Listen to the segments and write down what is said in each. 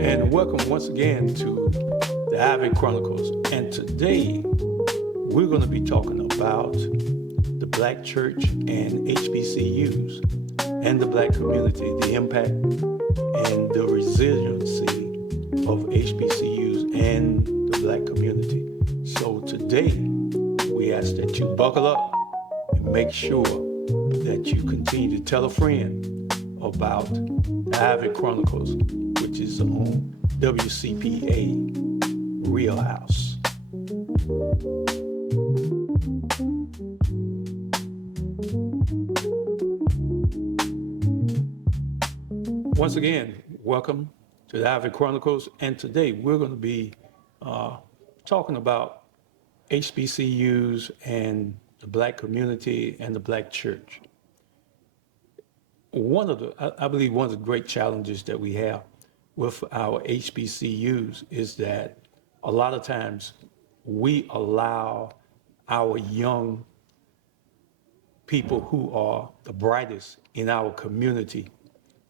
and welcome once again to the Ivey Chronicles. And today we're going to be talking about the Black church and HBCUs and the Black community, the impact and the resiliency of HBCUs and the Black community. So today we ask that you buckle up and make sure that you continue to tell a friend about the Ivey Chronicles, which is on WCPA Real House. Once again, welcome to the Ivey Chronicles, and today we're going to be talking about HBCUs and the Black community and the Black church. I believe one of the great challenges that we have with our HBCUs is that a lot of times we allow our young people who are the brightest in our community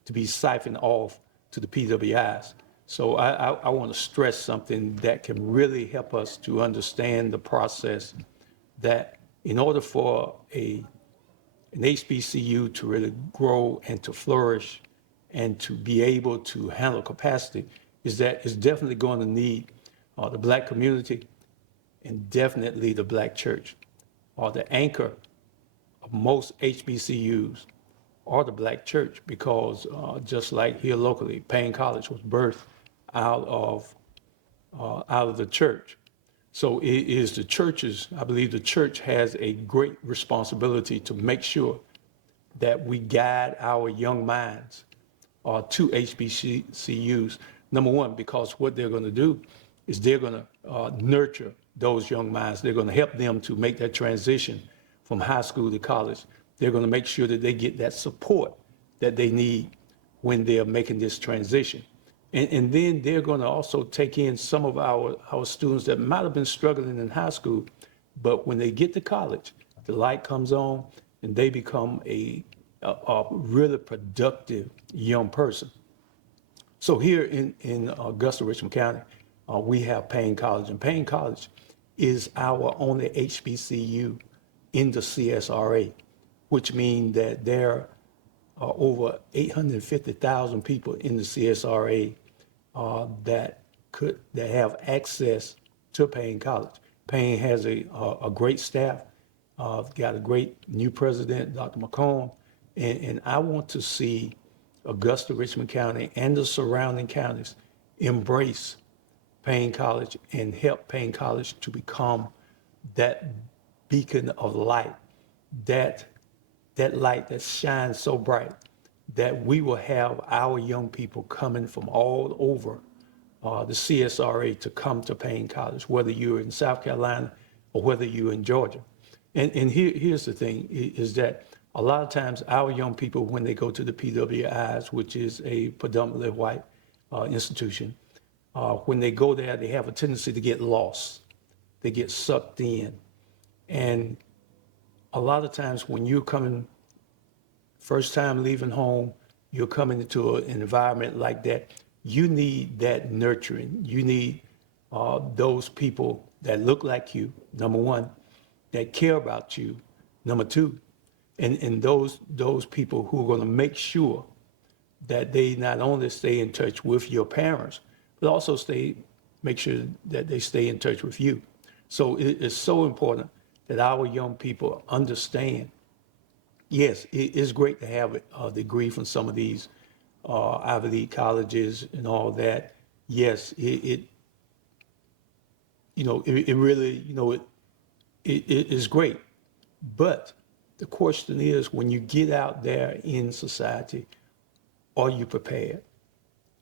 to be siphoned off to the PWIs. So I want to stress something that can really help us to understand the process, that in order for an HBCU to really grow and to flourish and to be able to handle capacity, is that it's definitely going to need the Black community and definitely the Black church. The anchor of most HBCUs are the Black church, because just like here locally, Payne College was birthed out of the church. So it is the churches, I believe the church has a great responsibility to make sure that we guide our young minds to HBCUs. Number one, because what they're going to do is they're going to nurture those young minds. They're going to help them to make that transition from high school to college. They're going to make sure that they get that support that they need when they're making this transition. And then they're going to also take in some of our students that might have been struggling in high school, but when they get to college, the light comes on and they become a really productive young person. So here in Augusta, Richmond County, we have Payne College, and Payne College is our only HBCU in the CSRA, which means that there are over 850,000 people in the CSRA that have access to Payne College. Payne has a great staff, got a great new president, Dr. McComb, and I want to see Augusta, Richmond County, and the surrounding counties embrace Payne College and help Payne College to become that beacon of light, that light that shines so bright that we will have our young people coming from all over the CSRA to come to Payne College, whether you're in South Carolina or whether you're in Georgia. And here's the thing, is that a lot of times our young people, when they go to the PWIs, which is a predominantly white institution, when they go there, they have a tendency to get lost. They get sucked in. And a lot of times when you're coming, first time leaving home, you're coming into an environment like that, you need that nurturing. You need those people that look like you, number one, that care about you, number two, and those people who are going to make sure that they not only stay in touch with your parents, but also make sure that they stay in touch with you. So it's so important that our young people understand, yes, it is great to have a degree from some of these Ivy League colleges and all that. Yes, it really, it is great. But the question is, when you get out there in society, are you prepared?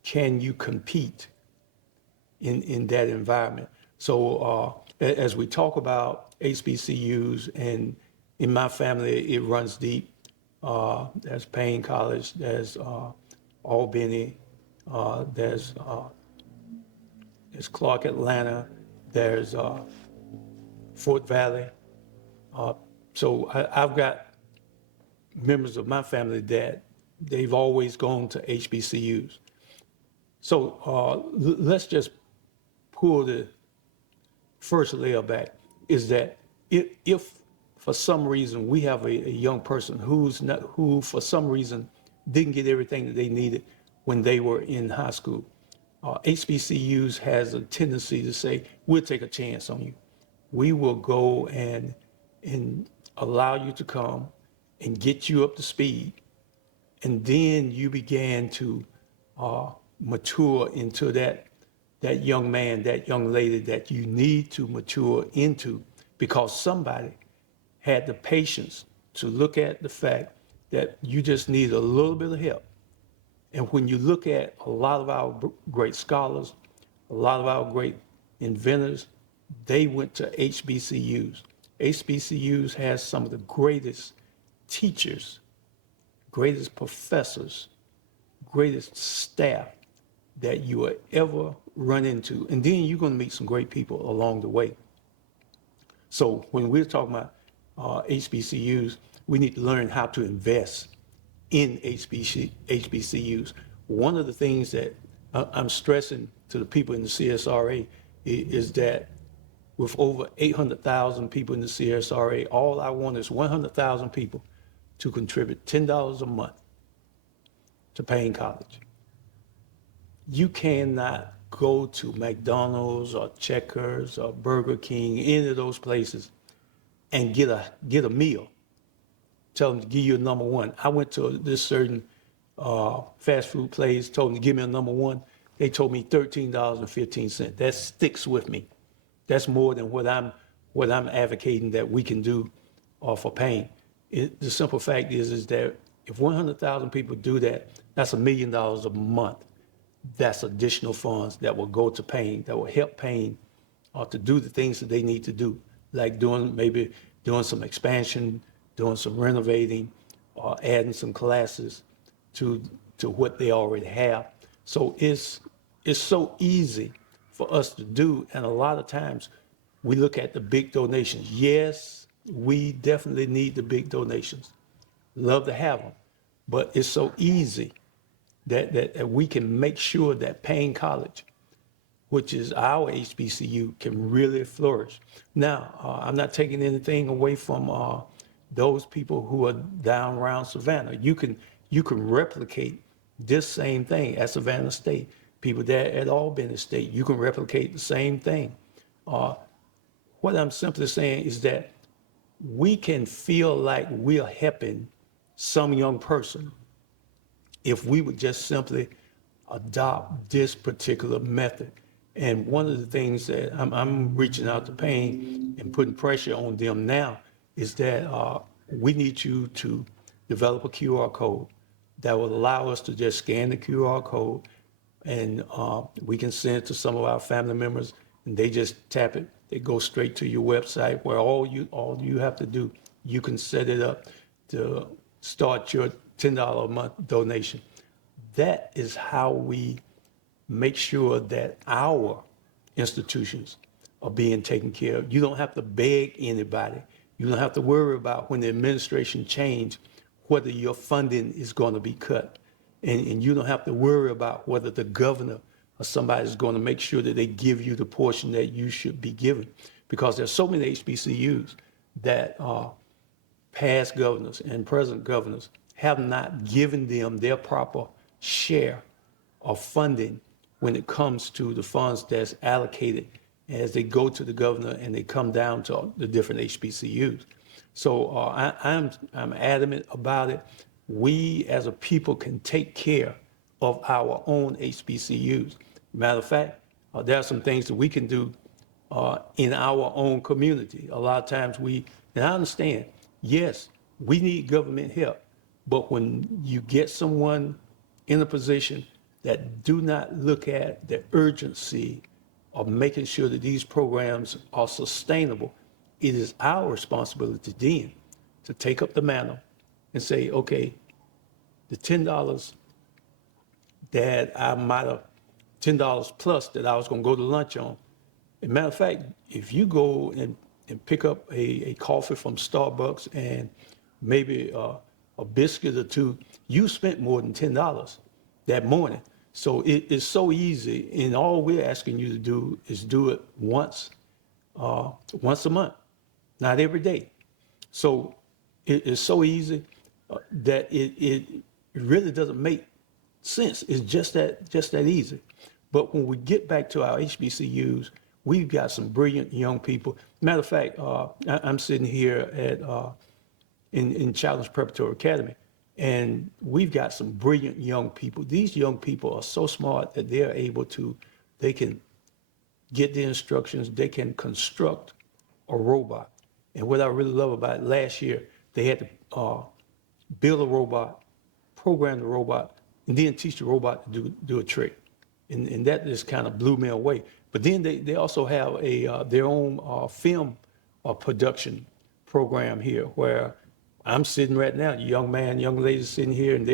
Can you compete in that environment? So as we talk about HBCUs, and in my family, it runs deep. There's Payne College, there's Albany, there's Clark Atlanta, there's Fort Valley. So I've got members of my family that they've always gone to HBCUs. So let's just pull the first layer back, is that if for some reason we have a young person who for some reason didn't get everything that they needed when they were in high school, HBCUs has a tendency to say, we'll take a chance on you. We will go and allow you to come and get you up to speed. And then you began to mature into that young man, that young lady that you need to mature into, because somebody had the patience to look at the fact that you just need a little bit of help. And when you look at a lot of our great scholars, a lot of our great inventors, they went to HBCUs. HBCUs has some of the greatest teachers, greatest professors, greatest staff that you will ever run into. And then you're going to meet some great people along the way. So when we're talking about HBCUs, we need to learn how to invest in HBCUs. One of the things that I'm stressing to the people in the CSRA is that with over 800,000 people in the CSRA, all I want is 100,000 people to contribute $10 a month to Payne College. You cannot go to McDonald's or Checkers or Burger King, any of those places, and get a meal. Tell them to give you a number one. I went to this certain fast food place, told them to give me a number one. They told me $13.15. That sticks with me. That's more than what I'm advocating that we can do for Payne. The simple fact is that if 100,000 people do that, that's $1 million a month. That's additional funds that will go to Payne, that will help Payne to do the things that they need to do, like doing some expansion, doing some renovating, or adding some classes to what they already have. So it's so easy for us to do, and a lot of times we look at the big donations. Yes, we definitely need the big donations. Love to have them, but it's so easy that we can make sure that Payne College, which is our HBCU, can really flourish. Now, I'm not taking anything away from those people who are down around Savannah. You can replicate this same thing at Savannah State. People there at Albany State, you can replicate the same thing. What I'm simply saying is that we can feel like we're helping some young person if we would just simply adopt this particular method. And one of the things that I'm reaching out to Payne and putting pressure on them now is that we need you to develop a QR code that will allow us to just scan the QR code, and we can send it to some of our family members, and they just tap it. They go straight to your website where all you have to do, you can set it up to start your $10 a month donation. That is how we make sure that our institutions are being taken care of. You don't have to beg anybody. You don't have to worry about when the administration change whether your funding is going to be cut. And you don't have to worry about whether the governor or somebody is going to make sure that they give you the portion that you should be given. Because there's so many HBCUs that past governors and present governors have not given them their proper share of funding when it comes to the funds that's allocated as they go to the governor and they come down to the different HBCUs. So I'm adamant about it. We as a people can take care of our own HBCUs. Matter of fact, there are some things that we can do in our own community. A lot of times and I understand, yes, we need government help, but when you get someone in a position that do not look at the urgency of making sure that these programs are sustainable, it is our responsibility then to take up the mantle and say, okay, the $10 that I might have, $10 plus that I was going to go to lunch on. As a matter of fact, if you go and pick up a coffee from Starbucks and maybe a biscuit or two, you spent more than $10 that morning. So it is so easy, and all we're asking you to do is do it once a month, not every day. So it is so easy that it really doesn't make sense. It's just that easy. But when we get back to our HBCUs, we've got some brilliant young people. Matter of fact, I'm sitting here at in Challenge Preparatory Academy, and we've got some brilliant young people. These young people are so smart that they can get the instructions, they can construct a robot. And what I really love about it, last year, they had to build a robot, program the robot, and then teach the robot to do a trick. And that just kind of blew me away. But then they also have their own film production program here where I'm sitting right now, young man, young lady sitting here, and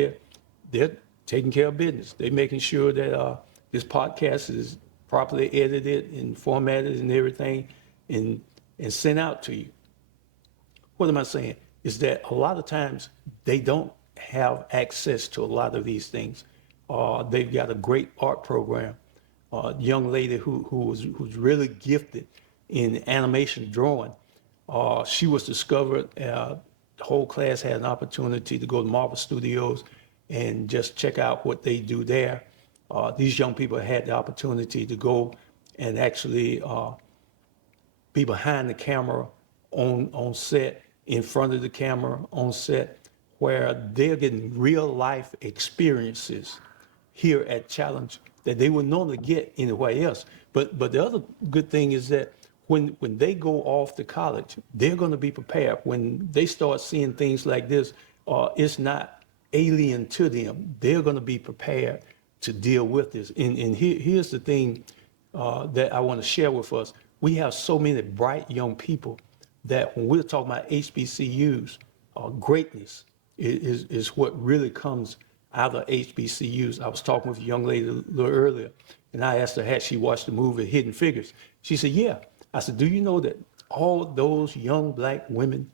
they're taking care of business. They're making sure that this podcast is properly edited and formatted and everything and sent out to you. What am I saying? Is that a lot of times they don't have access to a lot of these things. They've got a great art program. Young lady who's really gifted in animation drawing. She was discovered. The whole class had an opportunity to go to Marvel Studios and just check out what they do there. These young people had the opportunity to go and actually be behind the camera on set, in front of the camera on set, where they're getting real life experiences here at Challenge that they would normally get anywhere else. But the other good thing is that when they go off to college, they're going to be prepared. When they start seeing things like this, it's not alien to them. They're going to be prepared to deal with this. And here's the thing that I want to share with us. We have so many bright young people that when we're talking about HBCUs, greatness is what really comes out of HBCUs. I was talking with a young lady a little earlier, and I asked her, had she watched the movie Hidden Figures? She said, yeah. I said, do you know that all those young black women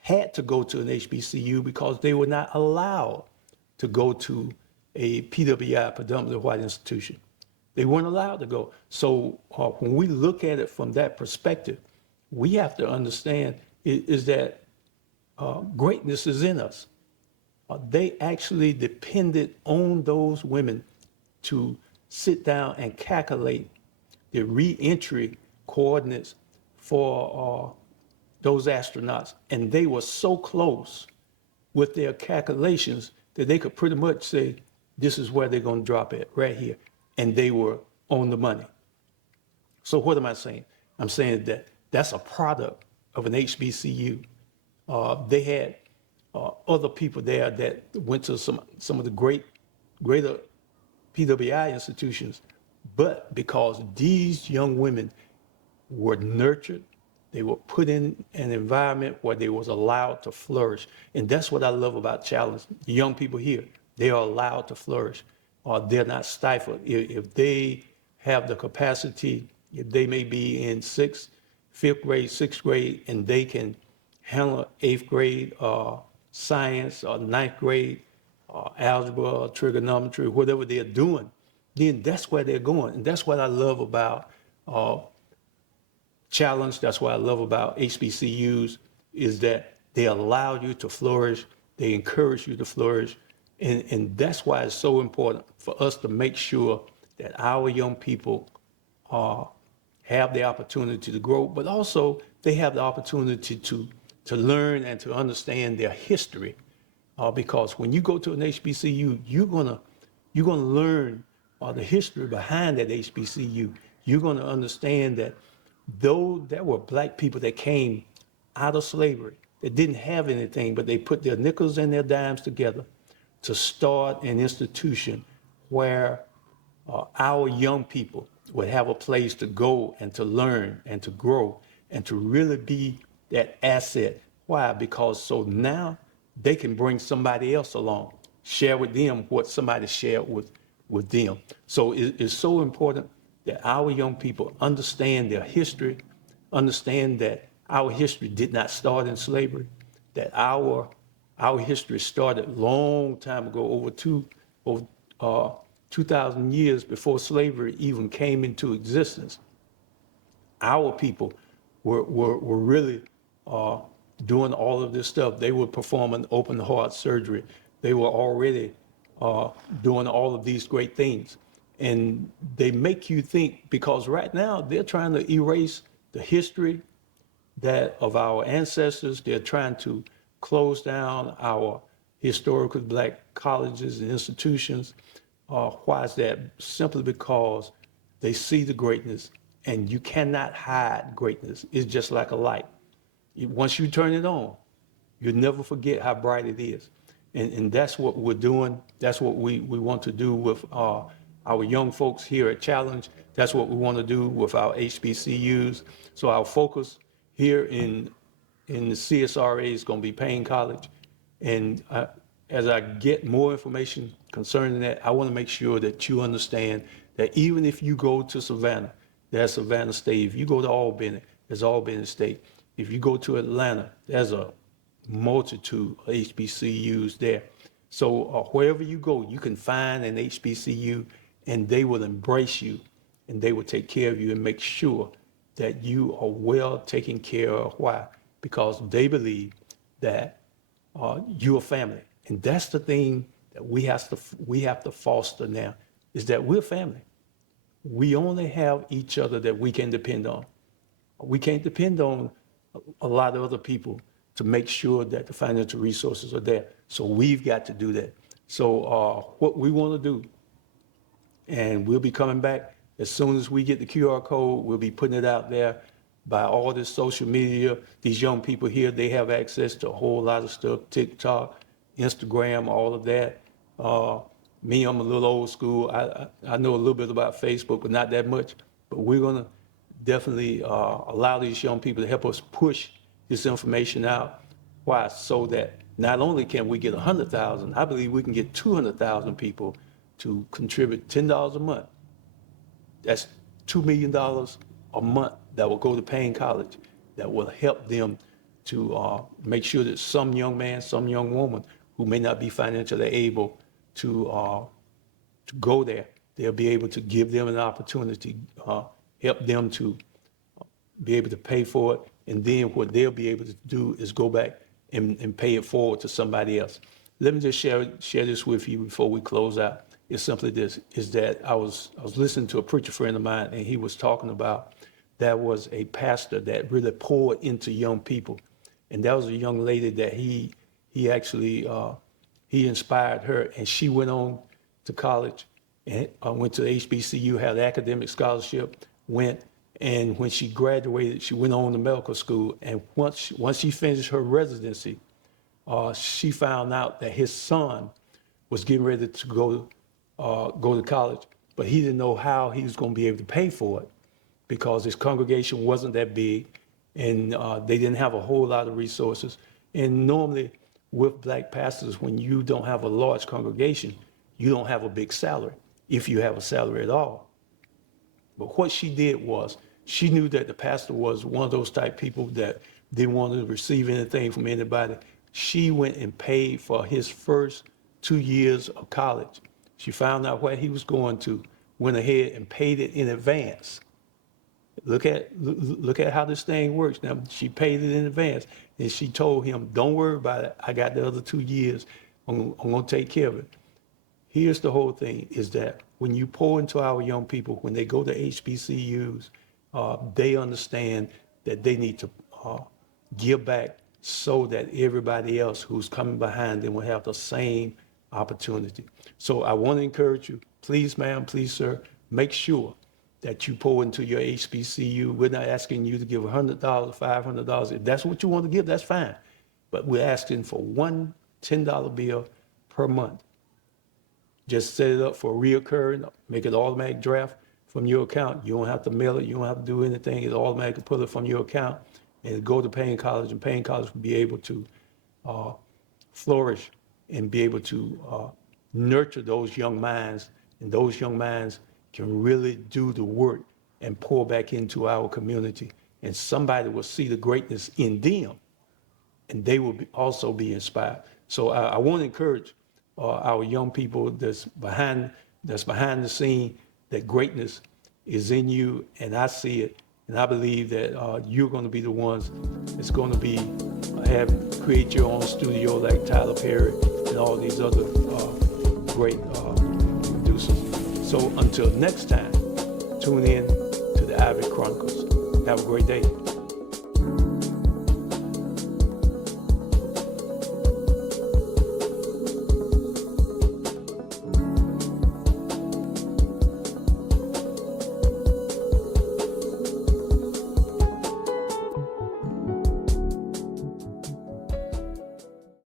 had to go to an HBCU because they were not allowed to go to a PWI, predominantly white institution? They weren't allowed to go. So when we look at it from that perspective, we have to understand is that greatness is in us. They actually depended on those women to sit down and calculate the re-entry coordinates for those astronauts. And they were so close with their calculations that they could pretty much say, this is where they're going to drop it, right here. And they were on the money. So what am I saying? I'm saying that that's a product of an HBCU. They had other people there that went to some of the greater PWI institutions, but because these young women were nurtured, they were put in an environment where they was allowed to flourish. And that's what I love about Challenge. The young people here, they are allowed to flourish. They're not stifled. If they have the capacity, if they may be in fifth grade, sixth grade, and they can handle eighth grade science or ninth grade algebra, trigonometry, whatever they're doing, then that's where they're going. And that's what I love about Challenge. That's what I love about HBCUs, is that they allow you to flourish. They encourage you to flourish. And that's why it's so important for us to make sure that our young people have the opportunity to grow, but also they have the opportunity to learn and to understand their history. Because when you go to an HBCU, you're gonna learn the history behind that HBCU. You're gonna understand that though there were black people that came out of slavery, that didn't have anything, but they put their nickels and their dimes together to start an institution where our young people would have a place to go and to learn and to grow and to really be that asset. Why? Because so now they can bring somebody else along, share with them what somebody shared with them. So it's so important that our young people understand their history, understand that our history did not start in slavery, that our history started long time ago, over 2,000 years before slavery even came into existence, our people were really doing all of this stuff. They were performing open heart surgery. They were already doing all of these great things. And they make you think, because right now they're trying to erase the history that of our ancestors. They're trying to close down our historical black colleges and institutions. Why is that? Simply because they see the greatness, and you cannot hide greatness. It's just like a light. Once you turn it on, you'll never forget how bright it is. And that's what we're doing. That's what we want to do with our young folks here at Challenge. That's what we want to do with our HBCUs. So our focus here in the CSRA is going to be Payne College. And as I get more information concerning that, I want to make sure that you understand that even if you go to Savannah, that's Savannah State. If you go to Albany, there's Albany State. If you go to Atlanta, there's a multitude of HBCUs there. So wherever you go, you can find an HBCU, and they will embrace you, and they will take care of you and make sure that you are well taken care of. Why? Because they believe that you're a family. And that's the thing that we have to foster now, is that we're family. We only have each other that we can depend on. We can't depend on a lot of other people to make sure that the financial resources are there. So we've got to do that. So what we want to do, and we'll be coming back as soon as we get the QR code, we'll be putting it out there by all this social media. These young people here, they have access to a whole lot of stuff, TikTok, Instagram, all of that. Me, I'm a little old school. I know a little bit about Facebook, but not that much. But we're going to definitely allow these young people to help us push this information out. Why? So that not only can we get 100,000, I believe we can get 200,000 people to contribute $10 a month. That's $2 million a month that will go to Payne College, that will help them to make sure that some young man, some young woman who may not be financially able to go there, they'll be able to give them an opportunity, help them to be able to pay for it. And then what they'll be able to do is go back and pay it forward to somebody else. Let me just share this with you before we close out. It's simply this, is that I was listening to a preacher friend of mine, and he was talking about that was a pastor that really poured into young people. And that was a young lady that he actually, he inspired her, and she went on to college and went to HBCU, had an academic scholarship, and when she graduated, she went on to medical school. And once she finished her residency, she found out that his son was getting ready to go to college, but he didn't know how he was going to be able to pay for it because his congregation wasn't that big, and they didn't have a whole lot of resources. And normally with black pastors, when you don't have a large congregation, you don't have a big salary, if you have a salary at all. But what she did was, she knew that the pastor was one of those type people that didn't want to receive anything from anybody. She went and paid for his first 2 years of college. She found out where he was going to, went ahead and paid it in advance. Look at how this thing works. Now, she paid it in advance, and she told him, don't worry about it. I got the other 2 years. I'm going to take care of it. Here's the whole thing, is that when you pour into our young people, when they go to HBCUs, they understand that they need to give back so that everybody else who's coming behind them will have the same opportunity. So I want to encourage you, please, ma'am, please, sir, make sure that you pour into your HBCU. We're not asking you to give $100, $500. If that's what you want to give, that's fine. But we're asking for one $10 bill per month. Just set it up for reoccurring, make it automatic draft from your account. You don't have to mail it. You don't have to do anything. It automatically pull it from your account and go to Payne College, and Payne College will be able to flourish and be able to nurture those young minds, and those young minds can really do the work and pour back into our community. And somebody will see the greatness in them, and they will also be inspired. So I want to encourage our young people that's behind that's behind the scene, that greatness is in you, and I see it, and I believe that you're going to be the ones that's going to be create your own studio like Tyler Perry and all these other great producers. So until next time, tune in to the Ivey Chronicles. Have a great day.